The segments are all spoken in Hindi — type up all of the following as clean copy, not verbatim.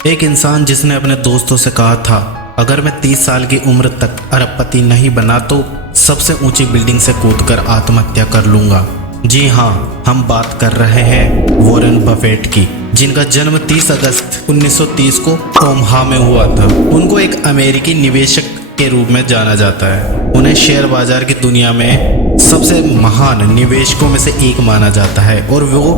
एक इंसान जिसने अपने दोस्तों से कहा था, अगर मैं 30 साल की उम्र तक अरबपति नहीं बना तो सबसे ऊंची बिल्डिंग से कूदकर आत्महत्या कर लूंगा। जी हाँ, हम बात कर रहे हैं वॉरेन बफेट की, जिनका जन्म 30 अगस्त 1930 को ओमाहा में हुआ था। उनको एक अमेरिकी निवेशक के रूप में जाना जाता है। उन्हें शेयर बाजार की दुनिया में सबसे महान निवेशकों में से एक माना जाता है और वो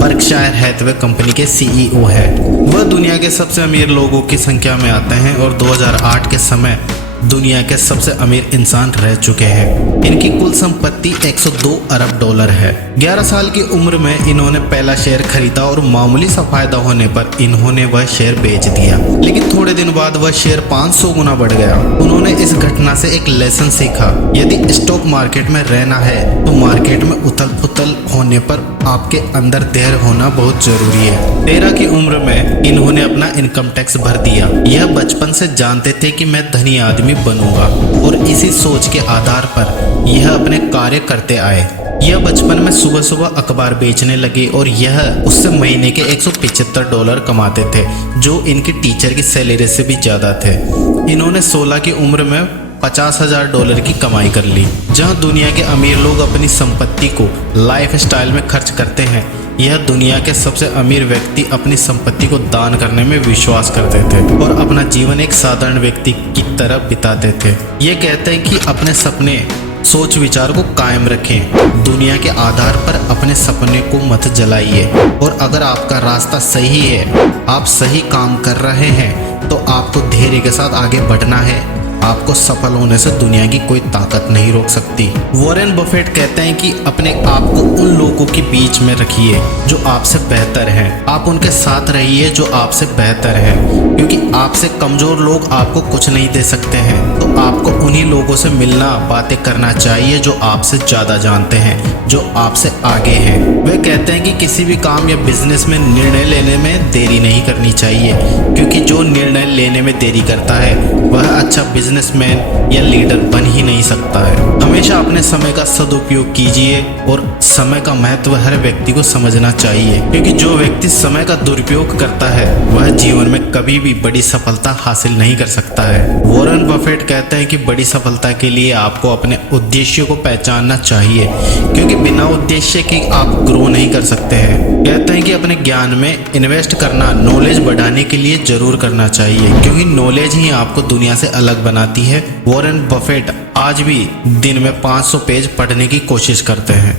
बर्कशायर हैथवे कंपनी के सीईओ है। वह दुनिया के सबसे अमीर लोगों की संख्या में आते हैं और 2008 के समय दुनिया के सबसे अमीर इंसान रह चुके हैं। इनकी कुल संपत्ति 102 अरब डॉलर है। 11 साल की उम्र में इन्होंने पहला शेयर खरीदा और मामूली सा फायदा होने पर इन्होंने वह शेयर बेच दिया, लेकिन थोड़े दिन बाद वह शेयर 500 गुना बढ़ गया। उन्होंने इस घटना से एक लेसन सीखा, यदि स्टॉक मार्केट में रहना है तो मार्केट में उथल पुथल होने पर आपके अंदर धैर्य होना बहुत जरूरी है। 13 की उम्र में इन्होंने अपना इनकम टैक्स भर दिया। यह बचपन से जानते थे कि मैं धनी आदमी बनूंगा और इसी सोच के आधार पर यह अपने कार्य करते आए। यह बचपन में सुबह सुबह अखबार बेचने लगे और यह उससे महीने के 175 डॉलर कमाते थे, जो इनकी टीचर की सैलरी से भी ज्यादा थे। इन्होंने 16 की उम्र में 50,000 डॉलर की कमाई कर ली। जहां दुनिया के अमीर लोग अपनी संपत्ति को लाइफ स्टाइल में खर्च करते हैं, यह दुनिया के सबसे अमीर व्यक्ति अपनी संपत्ति को दान करने में विश्वास करते थे और अपना जीवन एक साधारण व्यक्ति की तरह बिताते थे। ये कहते हैं कि अपने सपने सोच विचार को कायम रखें, दुनिया के आधार पर अपने सपने को मत जलाइए, और अगर आपका रास्ता सही है, आप सही काम कर रहे हैं, तो आपको धैर्य के साथ आगे बढ़ना है। आपको सफल होने से दुनिया की कोई ताकत नहीं रोक सकती। वॉरेन बफेट कहते हैं कि अपने आप को उन लोगों के बीच में रखिए जो आपसे बेहतर हैं। आप उनके साथ रहिए जो आपसे बेहतर है, क्योंकि आपसे कमजोर लोग आपको कुछ नहीं दे सकते हैं। तो आपको उन्हीं लोगों से मिलना, बातें करना चाहिए जो आपसे ज्यादा जानते हैं, जो आपसे आगे हैं। वे कहते हैं कि किसी भी काम या बिजनेस में निर्णय लेने में देरी नहीं करनी चाहिए, क्योंकि जो निर्णय लेने में देरी करता है वह अच्छा बिजनेसमैन या लीडर बन ही नहीं सकता है। हमेशा अपने समय का सदुपयोग कीजिए और समय का महत्व हर व्यक्ति को समझना चाहिए, क्योंकि जो व्यक्ति समय का दुरुपयोग करता है वह जीवन में कभी भी बड़ी सफलता हासिल नहीं कर सकता है। वॉरेन बफेट कहते हैं कि बड़ी सफलता के लिए आपको अपने उद्देश्यों को पहचानना चाहिए, क्योंकि बिना उद्देश्य के आप ग्रो नहीं कर सकते हैं। कहते हैं कि अपने ज्ञान में इन्वेस्ट करना नॉलेज बढ़ाने के लिए जरूर करना चाहिए, क्योंकि नॉलेज ही आपको दुनिया से अलग बनाती है। वॉरेन बफेट आज भी दिन में 500 पेज पढ़ने की कोशिश करते हैं।